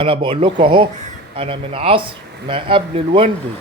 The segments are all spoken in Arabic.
انا بقول لكم اهو، انا من عصر ما قبل الويندوز.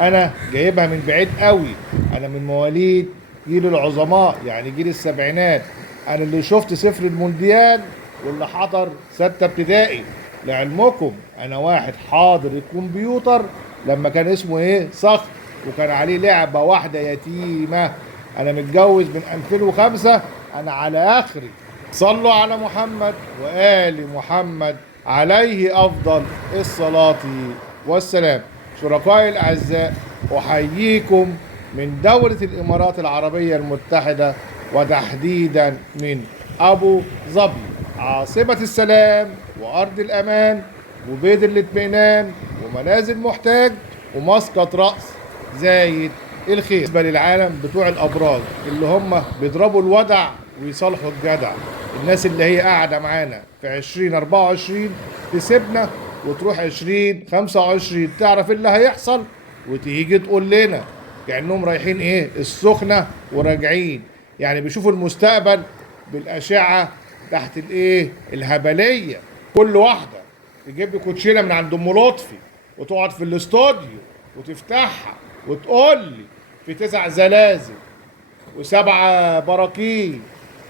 انا جايبها من بعيد قوي. انا من مواليد جيل العظماء، يعني جيل السبعينات. انا اللي شفت صفر المونديال واللي حضر ستة ابتدائي. لعلمكم انا واحد حاضر الكمبيوتر لما كان اسمه ايه صخر، وكان عليه لعبة واحدة يتيمة. انا متجوز من 2005. انا على اخري. صلوا على محمد وآل محمد عليه أفضل الصلاة والسلام. شركائي الأعزاء، أحييكم من دولة الإمارات العربية المتحدة، وتحديدا من أبو ظبي، عاصمة السلام وأرض الأمان وبيت الاطمئنان ومنازل محتاج ومسقط رأس زايد الخير. بالنسبة للعالم بتوع الأبراج اللي هم بيضربوا الودع ويصالحوا الجدع، الناس اللي هي قاعدة معانا في 2024 تسيبنا وتروح 2025 تعرف اللي هيحصل وتيجي تقول لنا كأنهم رايحين ايه السخنة وراجعين. يعني بيشوفوا المستقبل بالأشعة تحت الايه الهبلية. كل واحدة تجيب لي كوتشينة من عند ام لطفي وتقعد في الاستوديو وتفتحها وتقول لي في 9 زلازل و7 براكين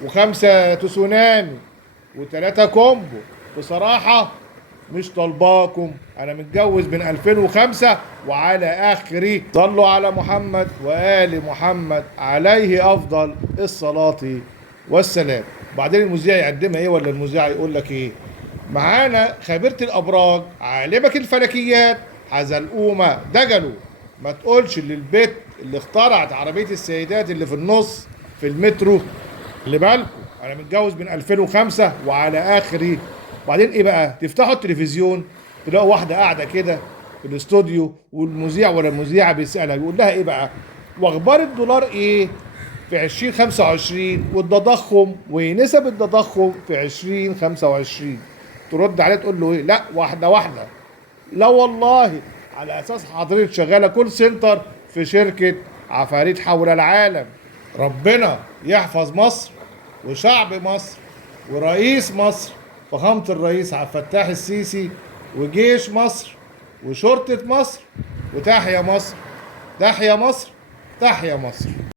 و5 تسونامي و3 كومبو. بصراحة مش طالباكم. انا متجوز من 2005 وعلى اخري. صلوا على محمد وآل محمد عليه افضل الصلاة والسلام. بعدين المذيع يقدمها ايه ولا المذيع يقول لك ايه؟ معانا خبيرة الابراج عالمة الفلكيات حزلقومة دجلو. ما تقولش للبيت اللي اخترعت عربية السيدات اللي في النص في المترو. اللي بالكم انا متجوز من 2005 وعلى اخري. بعدين ايه بقى؟ تفتحوا التلفزيون تلاقوا واحده قاعده كده في الاستوديو، والمذيع ولا المذيعه بيسالها يقول لها ايه بقى؟ واخبار الدولار ايه في 2025 والتضخم ونسب التضخم في 2025؟ ترد عليه تقول له ايه؟ لا واحده واحده. لا والله، على اساس حضرتك شغاله كول سنتر في شركه عفاريت حول العالم. ربنا يحفظ مصر وشعب مصر ورئيس مصر فخامة الرئيس عبد الفتاح السيسي، وجيش مصر وشرطة مصر. وتحيا مصر، تحيا مصر، تحيا مصر.